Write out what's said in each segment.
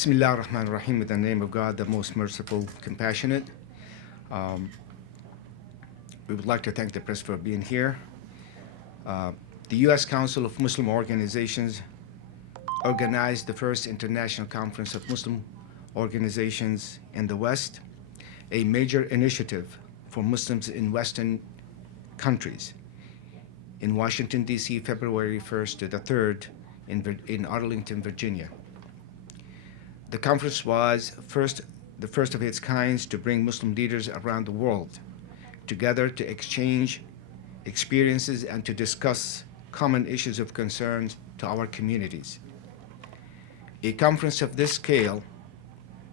Bismillah ar-Rahman ar-Rahim, in the name of God, the most merciful, compassionate. Um, we would like to thank the press for being here. The U.S. Council of Muslim Organizations organized the first international conference of Muslim organizations in the West, a major initiative for Muslims in Western countries, in Washington, D.C., February 1st to the 3rd in Arlington, Virginia. The conference was the first of its kind to bring Muslim leaders around the world together to exchange experiences and to discuss common issues of concern to our communities. A conference of this scale,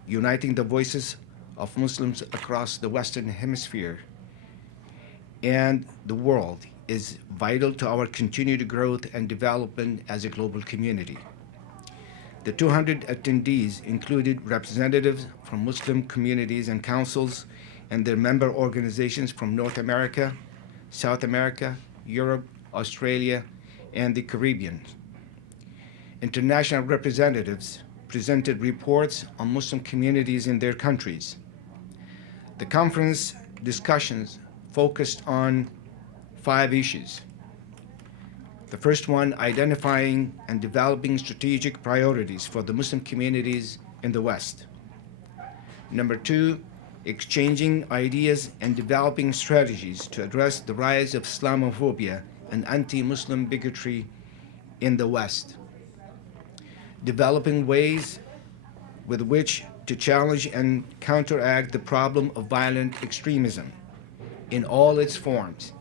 uniting the voices of Muslims across the Western Hemisphere and the world, is vital to our continued growth and development as a global community. The 200 attendees included representatives from Muslim communities and councils and their member organizations from North America, South America, Europe, Australia, and the Caribbean. International representatives presented reports on Muslim communities in their countries. The conference discussions focused on 5 issues. The first one, identifying and developing strategic priorities for the Muslim communities in the West. Number 2, exchanging ideas and developing strategies to address the rise of Islamophobia and anti-Muslim bigotry in the West. Developing ways with which to challenge and counteract the problem of violent extremism in all its forms.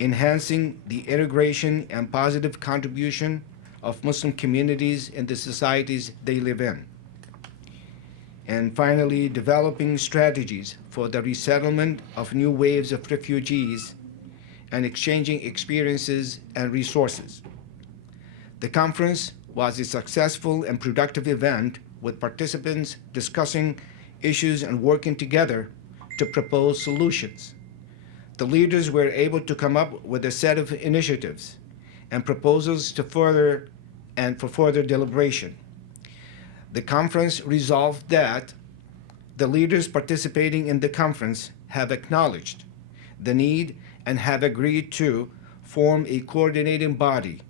Enhancing the integration and positive contribution of Muslim communities in the societies they live in. And finally, developing strategies for the resettlement of new waves of refugees and exchanging experiences and resources. The conference was a successful and productive event with participants discussing issues and working together to propose solutions. The leaders were able to come up with a set of initiatives and proposals for further deliberation. The conference resolved that the leaders participating in the conference have acknowledged the need and have agreed to form a coordinating body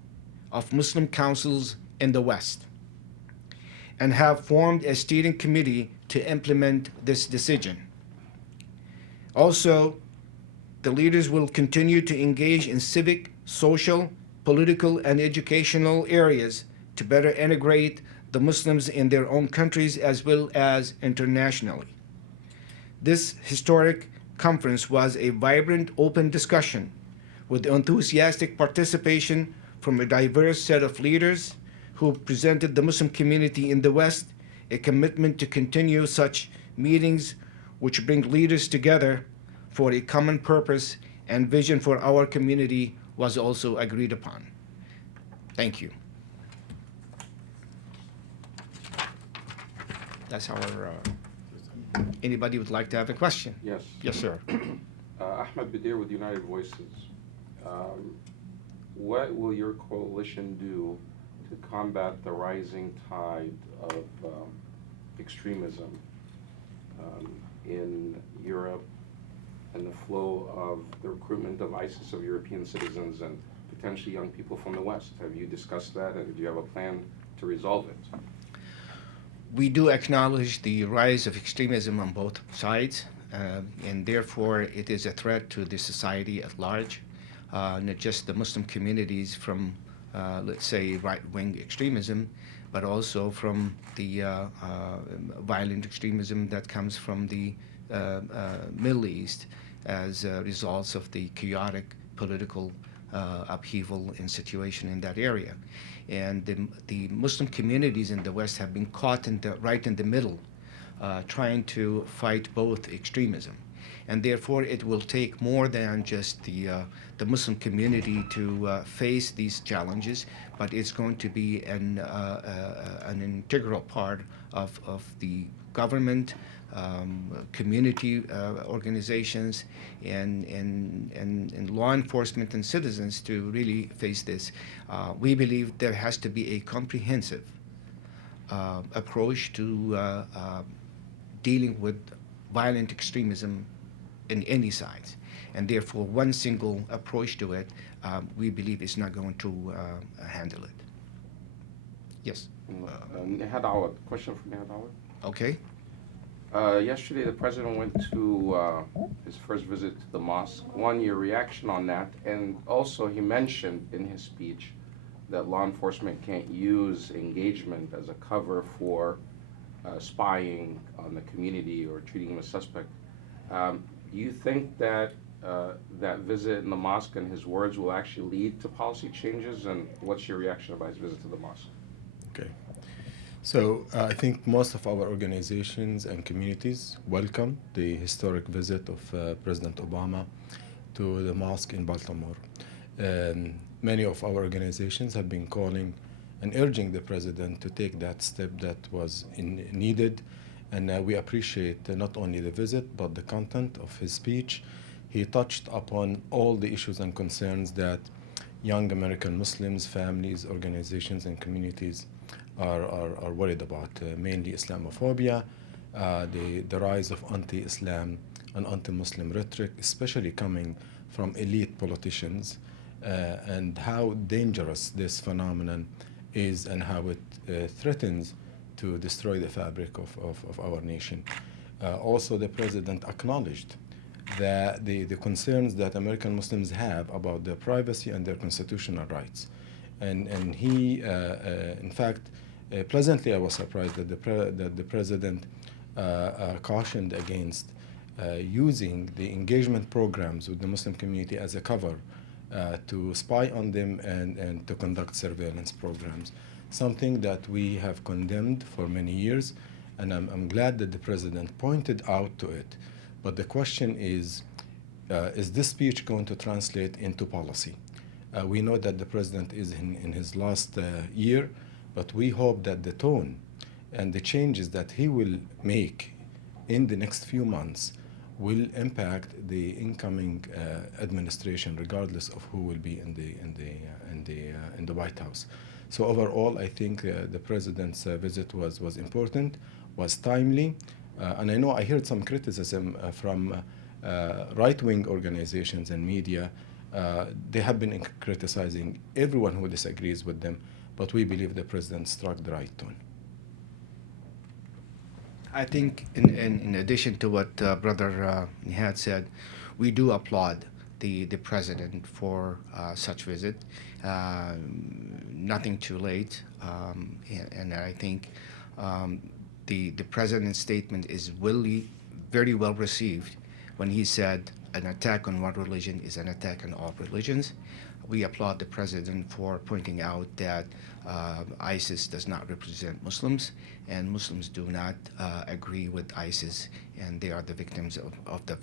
of Muslim councils in the West and have formed a steering committee to implement this decision. Also, the leaders will continue to engage in civic, social, political, and educational areas to better integrate the Muslims in their own countries as well as internationally. This historic conference was a vibrant, open discussion with enthusiastic participation from a diverse set of leaders who presented the Muslim community in the West. A commitment to continue such meetings which bring leaders together for a common purpose and vision for our community was also agreed upon. Thank you. That's our, anybody would like to have a question? Yes. Yes, sir. Ahmed Badir with United Voices. What will your coalition do to combat the rising tide of extremism in Europe and the flow of the recruitment of ISIS of European citizens and potentially young people from the West? Have you discussed that, and do you have a plan to resolve it? We do acknowledge the rise of extremism on both sides, and therefore it is a threat to the society at large, not just the Muslim communities from, let's say, right-wing extremism, but also from the violent extremism that comes from the Middle East as results of the chaotic political upheaval and situation in that area. And the Muslim communities in the West have been caught right in the middle, trying to fight both extremism. And therefore, it will take more than just the Muslim community to face these challenges, but it's going to be an integral part of the government, community organizations, and law enforcement and citizens to really face this. We believe there has to be a comprehensive approach to dealing with violent extremism in any side. And therefore, one single approach to it, we believe is not going to handle it. Yes. Nihad question from Nihad. Okay. Yesterday, the president went to his first visit to the mosque. One, your reaction on that, and also he mentioned in his speech that law enforcement can't use engagement as a cover for spying on the community or treating him as suspect. Do you think that that visit in the mosque and his words will actually lead to policy changes? And what's your reaction about his visit to the mosque? Okay. So I think most of our organizations and communities welcome the historic visit of President Obama to the mosque in Baltimore. Many of our organizations have been calling and urging the president to take that step that was needed. And we appreciate not only the visit, but the content of his speech. He touched upon all the issues and concerns that young American Muslims, families, organizations, and communities are worried about, mainly Islamophobia, the rise of anti-Islam and anti-Muslim rhetoric, especially coming from elite politicians, and how dangerous this phenomenon is and how it threatens to destroy the fabric of our nation. Also, the president acknowledged that the concerns that American Muslims have about their privacy and their constitutional rights. And he, in fact, pleasantly, I was surprised that the president cautioned against using the engagement programs with the Muslim community as a cover to spy on them and to conduct surveillance programs, something that we have condemned for many years. And I'm glad that the president pointed out to it. But the question is this speech going to translate into policy? We know that the president is in his last year, but we hope that the tone and the changes that he will make in the next few months will impact the incoming administration, regardless of who will be in the White House. So overall, I think the president's visit was important, was timely, and I know I heard some criticism from right-wing organizations and media. They have been criticizing everyone who disagrees with them, but we believe the president struck the right tone. I think, in addition to what Brother Nihad said, we do applaud the president for such visit. Nothing too late, and I think the president's statement is really very well received when he said an attack on one religion is an attack on all religions. We applaud the president for pointing out that ISIS does not represent Muslims, and Muslims do not agree with ISIS, and they are the victims of the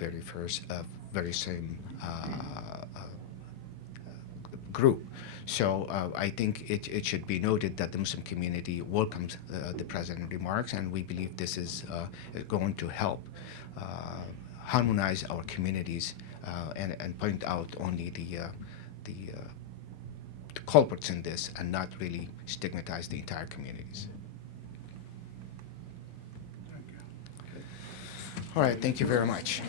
very same group. So I think it should be noted that the Muslim community welcomes the president's remarks, and we believe this is going to help harmonize our communities and point out only the culprits in this and not really stigmatize the entire communities. All right, thank you very much.